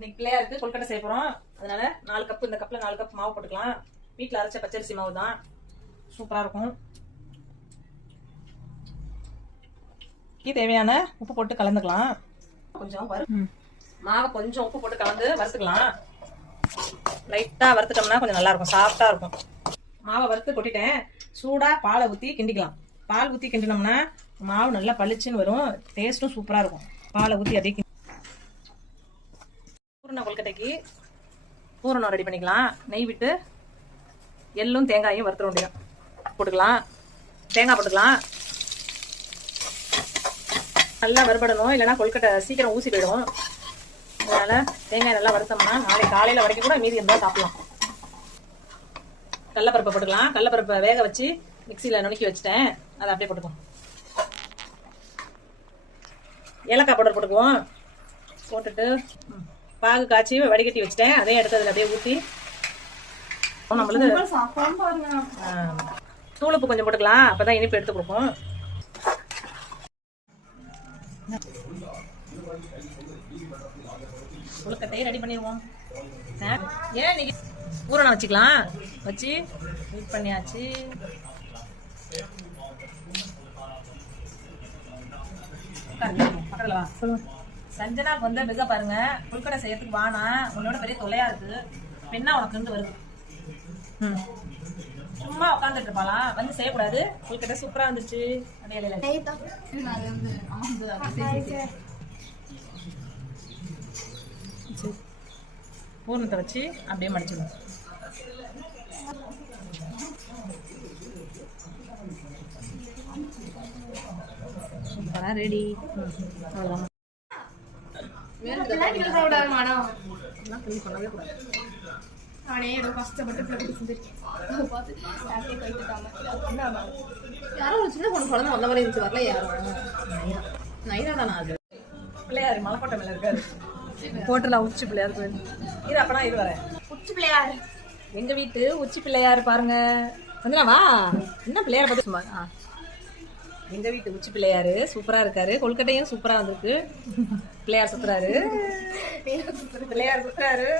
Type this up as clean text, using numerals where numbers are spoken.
இன்னைக்கு பிள்ளையாருக்கு கொழுக்கட்டை செய்ய போறோம். அதனால 4 கப், இந்த கப்ல 4 கப் மாவு போட்டுக்கலாம். வீட்டுல அரைச்ச பச்சரிசி மாவு தான், சூப்பரா இருக்கும். தேவையான உப்பு போட்டு கலந்துக்கலாம். கொஞ்சம் மாவை கொஞ்சம் உப்பு போட்டு கலந்து வறுத்துக்கலாம். லைட்டா வறுத்துட்டோம்னா கொஞ்சம் நல்லா இருக்கும், சாஃப்டா இருக்கும். மாவை வறுத்து கொட்டிட்டேன். சூடா பாலை ஊத்தி கிண்டிக்கலாம். பால் ஊத்தி கிண்டினோம்னா மாவு நல்லா பளிச்சுன்னு வரும், டேஸ்டும் சூப்பரா இருக்கும். பாலை ஊத்தி அப்படியே பூரண கொழுக்கட்டைக்கு பூரணம் ரெடி பண்ணிக்கலாம். நெய் விட்டு எள்ளும் தேங்காயும் வறுத்துற வேண்டியதான். போட்டுக்கலாம், தேங்காய் போட்டுக்கலாம். நல்லா வறுபடணும், இல்லைன்னா கொழுக்கட்டை சீக்கிரம் ஊசி போயிடும். அதனால தேங்காய் நல்லா வறுத்தோம்னா நாளைக்கு காலையில வரைக்கும் கூட மீதி இருந்தால் சாப்பிடலாம். கடலப்பருப்பை போட்டுக்கலாம். கடலப்பருப்பை வேக வச்சு மிக்சியில் நுணுக்கி வச்சுட்டேன், அதை அப்படியே போட்டுக்குவோம். ஏலக்காய் பவுடர் போட்டுக்குவோம். போட்டுட்டு பாகு காய்ச்சி வடிகட்டி வச்சுட்டேன், அதையும் எடுத்து அதில் அப்படியே ஊற்றி நம்மளது தூளுப்பு கொஞ்சம் போட்டுக்கலாம், அப்பதான் இனிப்பு எடுத்து கொடுப்போம். கொழுக்கட்டையை ரெடி பண்ணிடுவோம். ஏன் இன்னைக்கு பூரணம் வச்சுக்கலாம், வச்சு ஹீட் பண்ணியாச்சு. சஞ்சனாக்கு வந்து மிக பாருங்க, கொழுக்கட்டை செய்யறதுக்கு வானா, உன்னோட பெரிய தொல்லையா இருக்கு, பெண்ணா உனக்கு வருது. சும்மா உட்காந்துட்டு இருப்பாளாம், வந்து செய்யக்கூடாது. கொழுக்கட்டை சூப்பரா வந்துச்சு. பூர்ணத்தை வச்சு அப்படியே மடிச்சிடுவோம். சூப்பரா ரெடி. அவ்வளோதான். பிள்ளையாரு மலைக்கோட்டை மேல இருக்காரு, கோட்டல உச்சி பிள்ளையார் கோயில். இது அப்பனா இது வர உச்சி பிள்ளையார், எங்க வீட்டு உச்சி பிள்ளையாரு பாருங்க. வந்துடாவா என்ன பிள்ளையார பார்த்து. எங்க வீட்டு உச்சி பிள்ளையாரு சூப்பரா இருக்காரு, கொழுக்கட்டையும் சூப்பரா வந்திருக்கு. பிள்ளையார் சுத்துறாரு, பிள்ளையார் சுத்துறாரு.